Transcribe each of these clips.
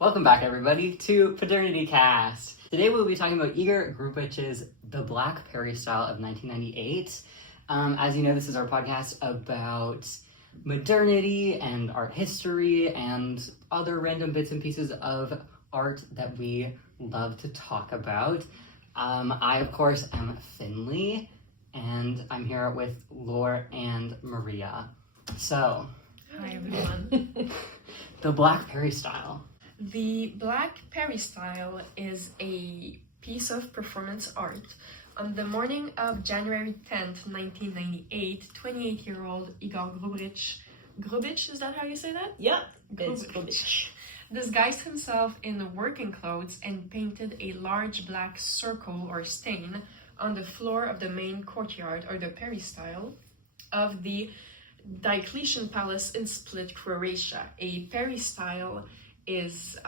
Welcome back, everybody, to Podernity Cast. Today we'll be talking about Igor Grubich's The Black Peristyle of 1998. As you know, this is our podcast about modernity and art history and other random bits and pieces of art that we love to talk about. I, of course, am Finley, and I'm here with Laure and Maria. So, hi everyone. The Black Peristyle. The Black Peristyle is a piece of performance art. On the morning of January 10th, 1998, 28-year-old Igor Grubich, is that how you say that? Yeah, it's Grubich. Disguised himself in working clothes and painted a large black circle or stain on the floor of the main courtyard, or the peristyle, of the Diocletian Palace in Split, Croatia. A peristyle is,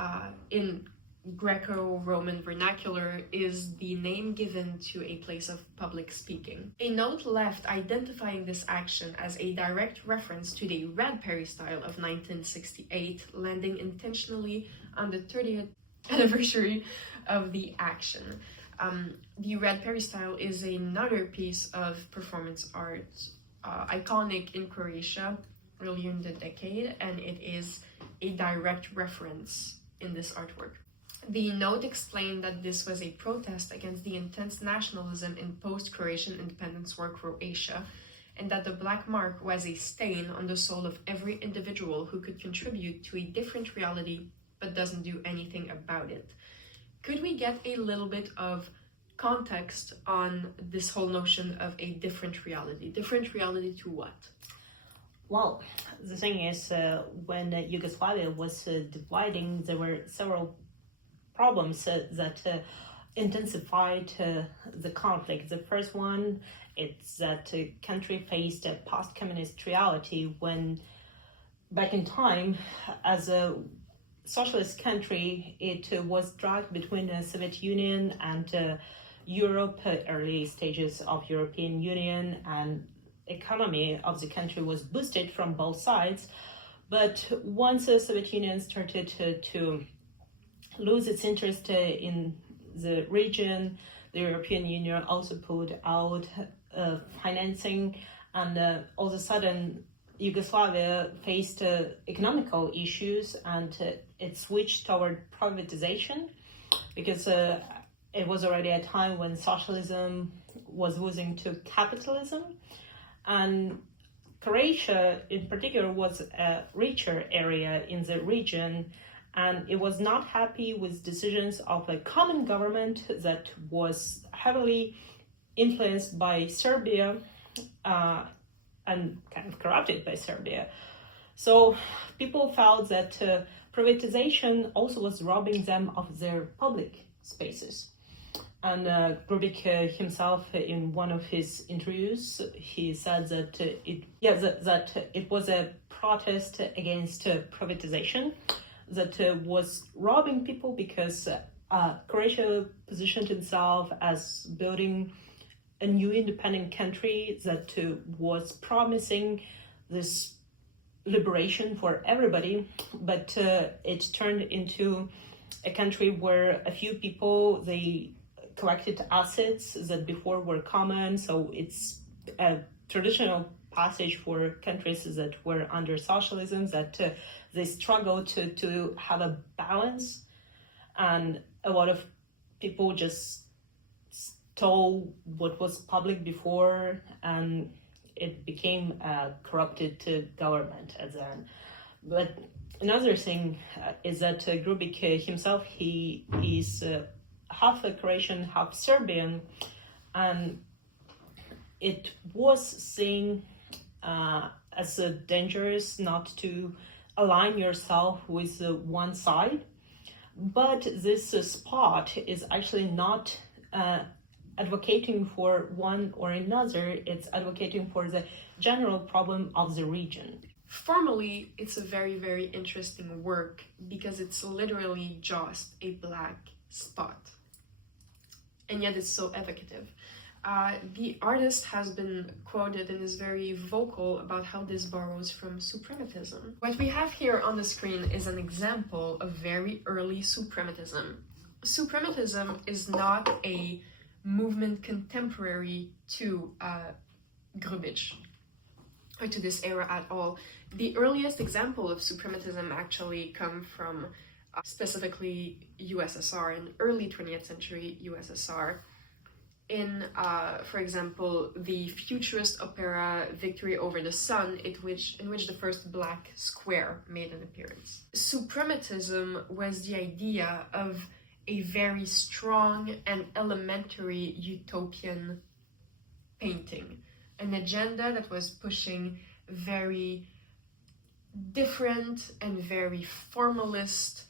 in Greco-Roman vernacular, is the name given to a place of public speaking. A note left identifying this action as a direct reference to the Red Peristyle of 1968, landing intentionally on the 30th anniversary of the action. The Red Peristyle is another piece of performance art iconic in Croatia earlier in the decade, and it is a direct reference in this artwork. The note explained that this was a protest against the intense nationalism in post-Croatian independence war Croatia, and that the black mark was a stain on the soul of every individual who could contribute to a different reality but doesn't do anything about it. Could we get a little bit of context on this whole notion of a different reality? Different reality to what? Well, the thing is, when Yugoslavia was dividing, there were several problems that intensified the conflict. The first one is that the country faced a post-communist reality when, back in time, as a socialist country, it was dragged between the Soviet Union and Europe, early stages of European Union, and economy of the country was boosted from both sides. But once the Soviet Union started to lose its interest in the region, the European Union also pulled out financing, and all of a sudden Yugoslavia faced economical issues, and it switched toward privatization, because it was already a time when socialism was losing to capitalism. And Croatia, in particular, was a richer area in the region, and it was not happy with decisions of a common government that was heavily influenced by Serbia and kind of corrupted by Serbia. So people felt that privatization also was robbing them of their public spaces. And Grubich himself, in one of his interviews, he said that it was a protest against privatization that was robbing people, because Croatia positioned itself as building a new independent country that was promising this liberation for everybody, but it turned into a country where a few people, they collected assets that before were common. So it's a traditional passage for countries that were under socialism, that they struggle to have a balance, and a lot of people just stole what was public before, and it became a corrupted government at the end. But another thing is that Grubich himself, he is half Croatian, half Serbian, and it was seen as dangerous not to align yourself with one side. But this spot is actually not advocating for one or another, it's advocating for the general problem of the region. Formally, it's a very, very interesting work because it's literally just a black spot. And yet it's so evocative. The artist has been quoted and is very vocal about how this borrows from suprematism. What we have here on the screen is an example of very early suprematism. Suprematism is not a movement contemporary to Grubitsch or to this era at all. The earliest example of suprematism actually come from specifically USSR, in early 20th century USSR. In, for example, the futurist opera Victory Over the Sun, in which the first black square made an appearance. Suprematism was the idea of a very strong and elementary utopian painting, an agenda that was pushing very different and very formalist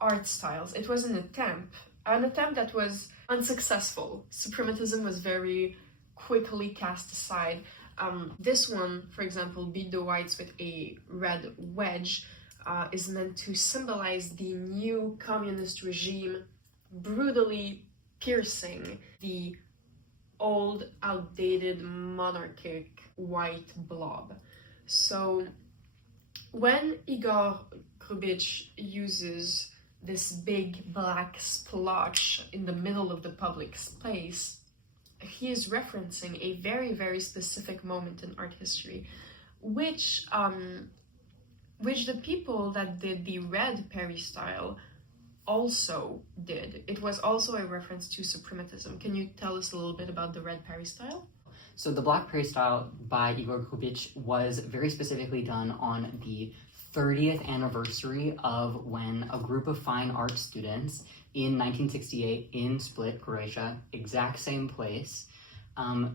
art styles. It was an attempt that was unsuccessful. Suprematism was very quickly cast aside. This one, for example, Beat the Whites with a red wedge, is meant to symbolize the new communist regime brutally piercing the old, outdated, monarchic white blob. So when Igor Grubitsch uses this big black splotch in the middle of the public space, he is referencing a very, very specific moment in art history, which the people that did the red Peristyle also did. It was also a reference to suprematism. Can you tell us a little bit about the red Peristyle? So the Black Peristyle by Igor Grubitsch was very specifically done on the 30th anniversary of when a group of fine art students in 1968 in Split, Croatia, exact same place,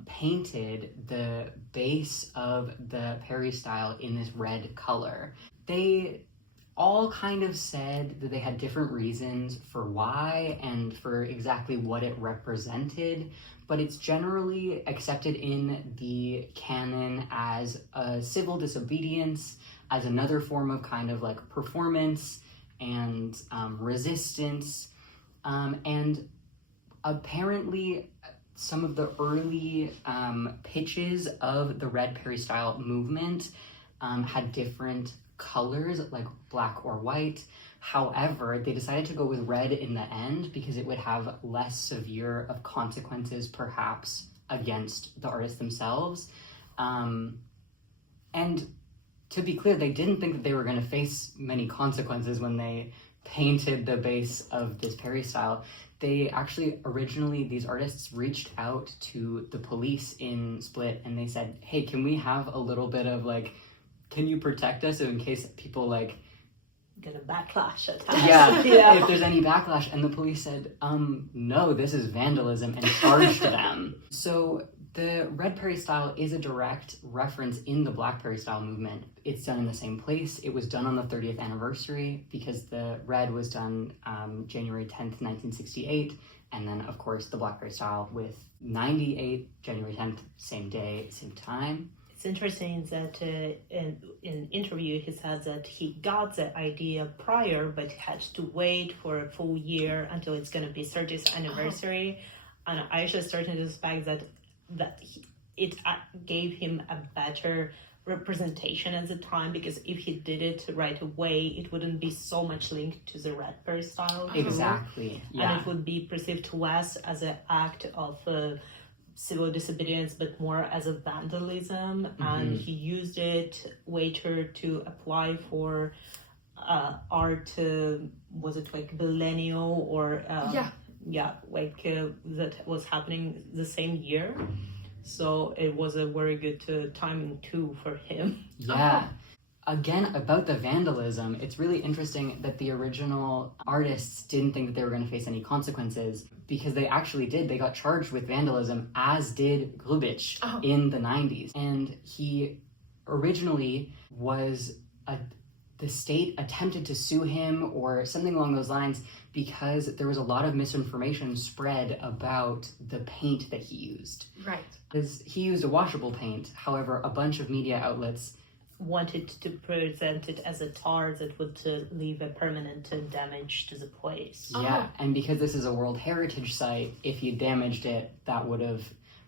painted the base of the Peristyle in this red color. They all kind of said that they had different reasons for why and for exactly what it represented, but it's generally accepted in the canon as a civil disobedience, as another form of kind of like performance and resistance. And apparently some of the early pitches of the red Peristyle movement had different colors, like black or white. However, they decided to go with red in the end because it would have less severe of consequences, perhaps, against the artists themselves. And to be clear, they didn't think that they were going to face many consequences when they painted the base of this Peristyle. They actually, originally, these artists reached out to the police in Split and they said, hey, can we have a little bit of like, can you protect us in case people like get a backlash attack? Yeah, if there's any backlash. And the police said, no, this is vandalism, and charged them. So the red Peristyle is a direct reference in the black Peristyle movement. It's done in the same place. It was done on the 30th anniversary because the red was done January 10th, 1968. And then, of course, the black Peristyle with 98, January 10th, same day, same time. It's interesting that in an interview he said that he got the idea prior but had to wait for a full year until it's going to be 30th anniversary. Oh. And I actually started to suspect that it gave him a better representation at the time, because if he did it right away, it wouldn't be so much linked to the red Peristyle. Exactly, yeah. And it would be perceived less as an act of civil disobedience, but more as a vandalism. Mm-hmm. And he used it later to apply for art, was it like Millennial or... that was happening the same year. So it was a very good timing too for him. Yeah. Again, about the vandalism, it's really interesting that the original artists didn't think that they were going to face any consequences, because they actually did. They got charged with vandalism, as did Grubitsch in the 90s. And he originally was the state attempted to sue him or something along those lines because there was a lot of misinformation spread about the paint that he used. Right. Because he used a washable paint. However, a bunch of media outlets wanted to present it as a tar that would leave a permanent damage to the place. Yeah, and because this is a World Heritage Site, if you damaged it, that would have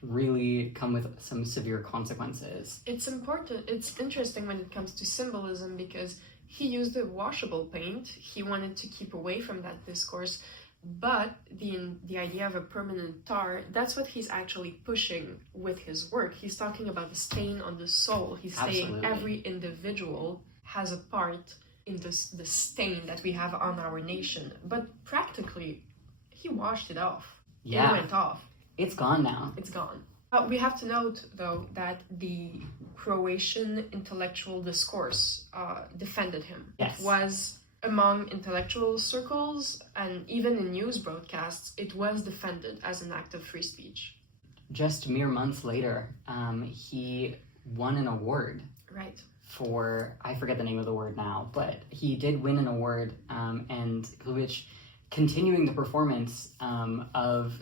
really come with some severe consequences. It's important, it's interesting when it comes to symbolism because he used a washable paint. He wanted to keep away from that discourse, but the idea of a permanent tar, that's what he's actually pushing with his work. He's talking about the stain on the soul. He's saying Absolutely. every individual has a part in the stain that we have on our nation. But practically, he washed it off. Yeah. It went off. It's gone now. It's gone. We have to note, though, that the Croatian intellectual discourse defended him. Yes. It was among intellectual circles and even in news broadcasts, it was defended as an act of free speech. Just mere months later, he won an award. Right. For, I forget the name of the word now, but he did win an award, and which, continuing the performance of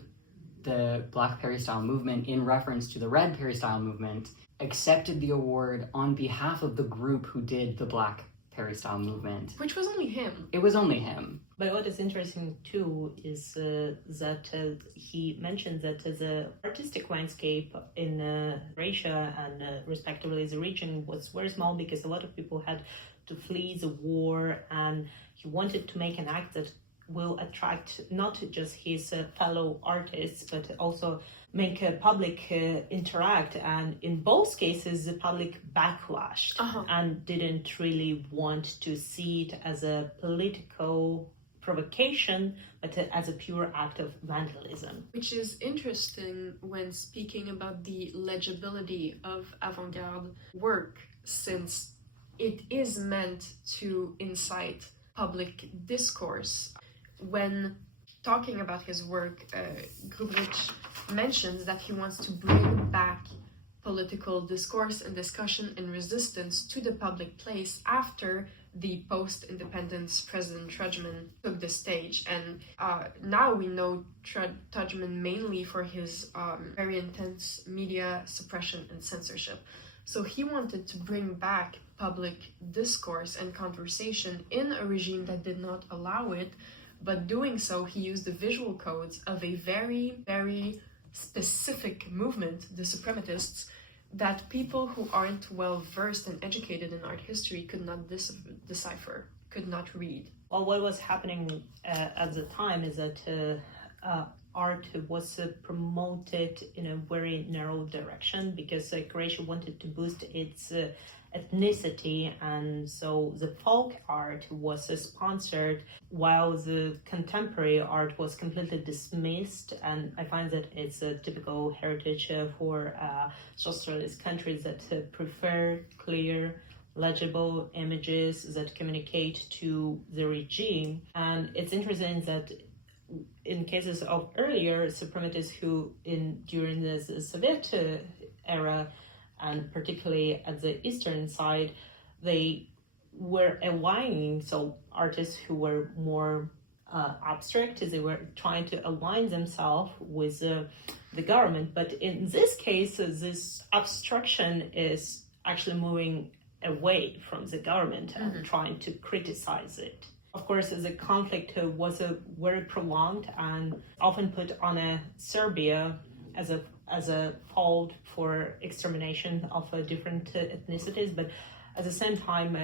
the Black Peristyle movement in reference to the Red Peristyle movement, accepted the award on behalf of the group who did the Black Peristyle movement. Which was only him. It was only him. But what is interesting too is that he mentioned that the artistic landscape in Croatia and respectively the region was very small because a lot of people had to flee the war, and he wanted to make an act that will attract not just his fellow artists but also make a public interact, and in both cases the public backlashed and didn't really want to see it as a political provocation but as a pure act of vandalism. Which is interesting when speaking about the legibility of avant-garde work, since it is meant to incite public discourse. When talking about his work, Grubric mentions that he wants to bring back political discourse and discussion and resistance to the public place after the post-independence President Tudjman took the stage. And now we know Tudjman mainly for his very intense media suppression and censorship. So he wanted to bring back public discourse and conversation in a regime that did not allow it. But doing so, he used the visual codes of a very, very specific movement, the suprematists, that people who aren't well versed and educated in art history could not decipher, could not read. Well, what was happening at the time is that art was promoted in a very narrow direction because Croatia wanted to boost its ethnicity, and so the folk art was sponsored while the contemporary art was completely dismissed. And I find that it's a typical heritage for socialist countries that prefer clear, legible images that communicate to the regime. And it's interesting that in cases of earlier suprematists who during the Soviet era, and particularly at the eastern side, they were aligning, so artists who were more abstract, they were trying to align themselves with the government. But in this case, this abstraction is actually moving away from the government and trying to criticize it. Of course, the conflict was very prolonged and often put on Serbia as a fault for extermination of different ethnicities, but at the same time,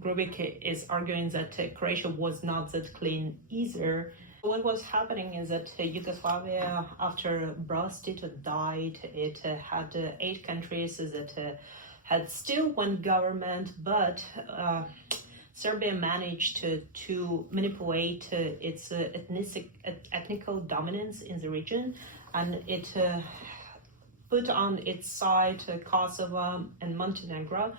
Grubric is arguing that Croatia was not that clean either. What was happening is that Yugoslavia, after Broz Tito died, it had 8 countries that had still one government, but Serbia managed to manipulate its ethnical dominance in the region, and it put on its side Kosovo and Montenegro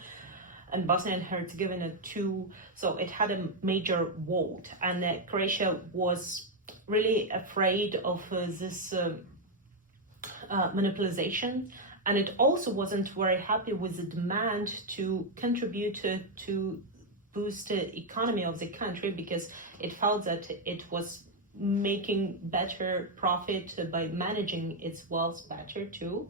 and Bosnia and Herzegovina too. So it had a major vote, and Croatia was really afraid of this monopolization, and it also wasn't very happy with the demand to contribute to boost the economy of the country, because it felt that it was making better profit by managing its wealth better too.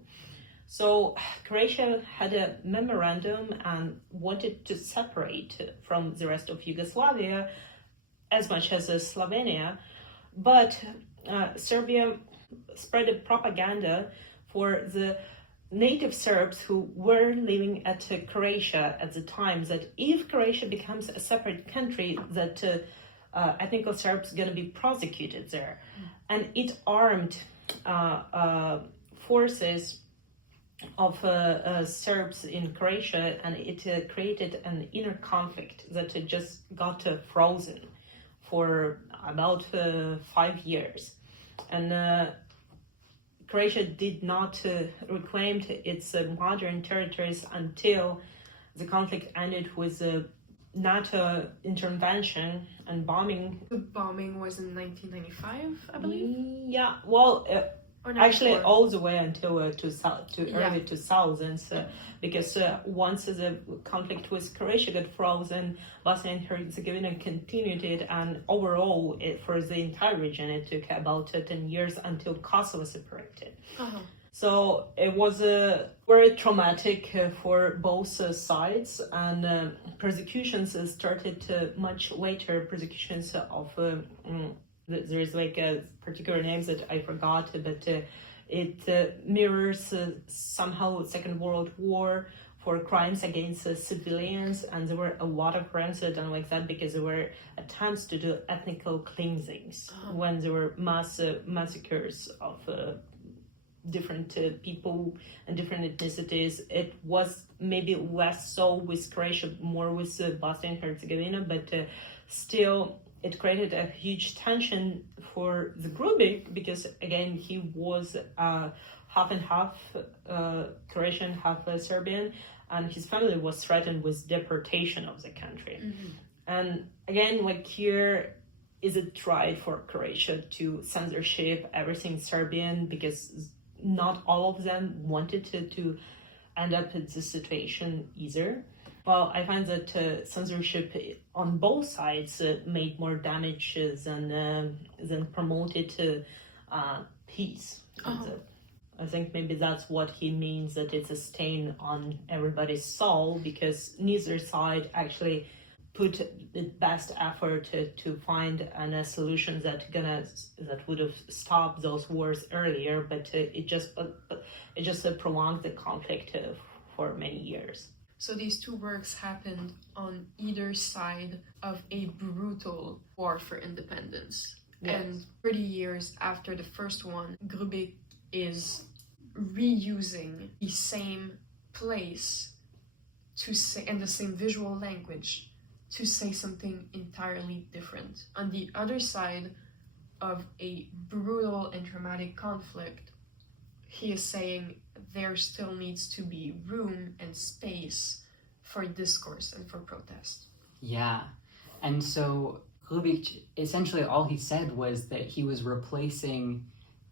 So Croatia had a memorandum and wanted to separate from the rest of Yugoslavia as much as Slovenia, but Serbia spread a propaganda for the native Serbs who were living at Croatia at the time, that if Croatia becomes a separate country, that ethnic Serbs going to be prosecuted there. And it armed forces of Serbs in Croatia, and it created an inner conflict that just got frozen for about 5 years. And Croatia did not reclaim its modern territories until the conflict ended with NATO intervention and bombing. The bombing was in 1995, I believe? Yeah, well, actually all the way until early 2000s, because once the conflict with Croatia got frozen, Bosnia and Herzegovina continued it, and overall, for the entire region, it took about 10 years until Kosovo separated. Uh-huh. So it was very traumatic for both sides, and persecutions started much later. Persecutions of there is like a particular name that I forgot, but it mirrors somehow Second World War for crimes against civilians, and there were a lot of crimes done like that because there were attempts to do ethnical cleansings when there were mass massacres of different people and different ethnicities. It was maybe less so with Croatia, more with Bosnia and Herzegovina, but still it created a huge tension for the Grubik because, again, he was half and half Croatian, half Serbian, and his family was threatened with deportation of the country. Mm-hmm. And again, like here is a try for Croatia to censorship everything Serbian because not all of them wanted to end up in this situation either. Well, I find that censorship on both sides made more damage than promoted peace. Uh-huh. I think maybe that's what he means, that it's a stain on everybody's soul, because neither side actually put the best effort to find a solution that would have stopped those wars earlier, but it just prolonged the conflict for many years. So these two works happened on either side of a brutal war for independence. Yes. And 30 years after the first one, Grubik is reusing the same place to say, and the same visual language to say something entirely different. On the other side of a brutal and traumatic conflict, he is saying there still needs to be room and space for discourse and for protest. Yeah. And so Grubik, essentially all he said was that he was replacing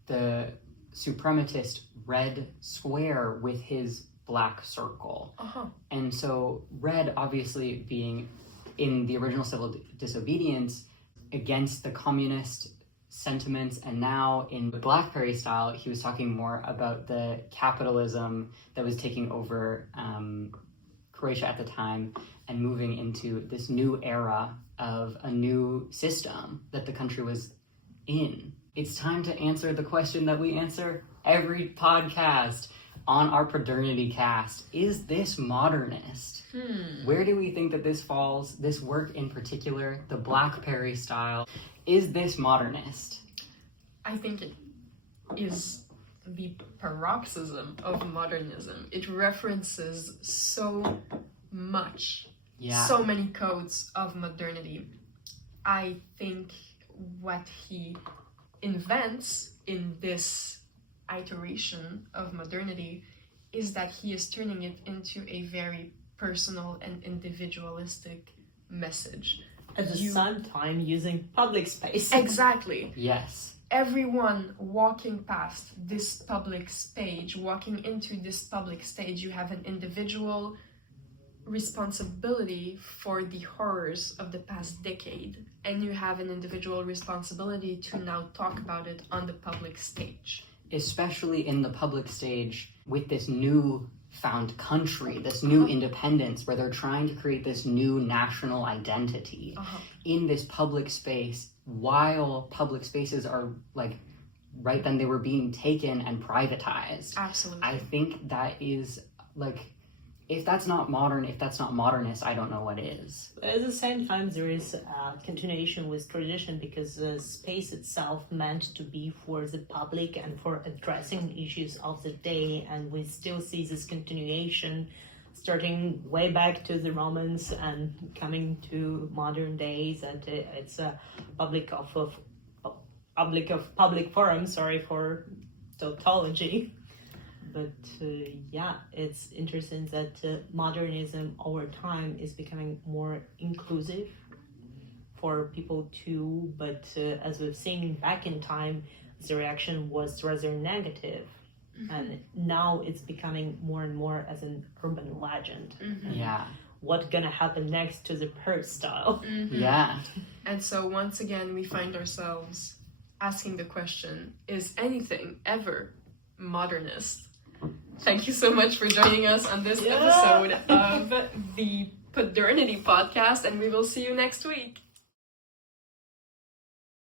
the suprematist red square with his black circle. Uh-huh. And so red obviously being in the original civil disobedience against the communist sentiments, and now in the Black Peristyle, he was talking more about the capitalism that was taking over Croatia at the time and moving into this new era of a new system that the country was in. It's time to answer the question that we answer every podcast on our Podernity cast. Is this modernist? Where do we think that this falls? This work in particular, the Black Peristyle, is this modernist? I think it is the paroxysm of modernism. It references so much, so many codes of modernity. I think what he invents in this iteration of modernity is that he is turning it into a very personal and individualistic message. At the same time, using public space. Exactly. Yes. Everyone walking past this public stage, walking into this public stage, you have an individual responsibility for the horrors of the past decade, and you have an individual responsibility to now talk about it on the public stage. Especially in the public stage with this new found country, this new independence, where they're trying to create this new national identity in this public space, while public spaces are like right then they were being taken and privatized. Absolutely. I think that is like, if that's not modern, if that's not modernist, I don't know what is. At the same time, there is a continuation with tradition because the space itself meant to be for the public and for addressing issues of the day, and we still see this continuation starting way back to the Romans and coming to modern days. That it's a public forum. Sorry for tautology. But yeah, it's interesting that modernism over time is becoming more inclusive for people too. But as we've seen back in time, the reaction was rather negative. And now it's becoming more and more as an urban legend. Yeah. What's gonna happen next to the Peristyle? Yeah. And so once again, we find ourselves asking the question, is anything ever modernist? Thank you so much for joining us on this episode of the Podernity podcast, and we will see you next week.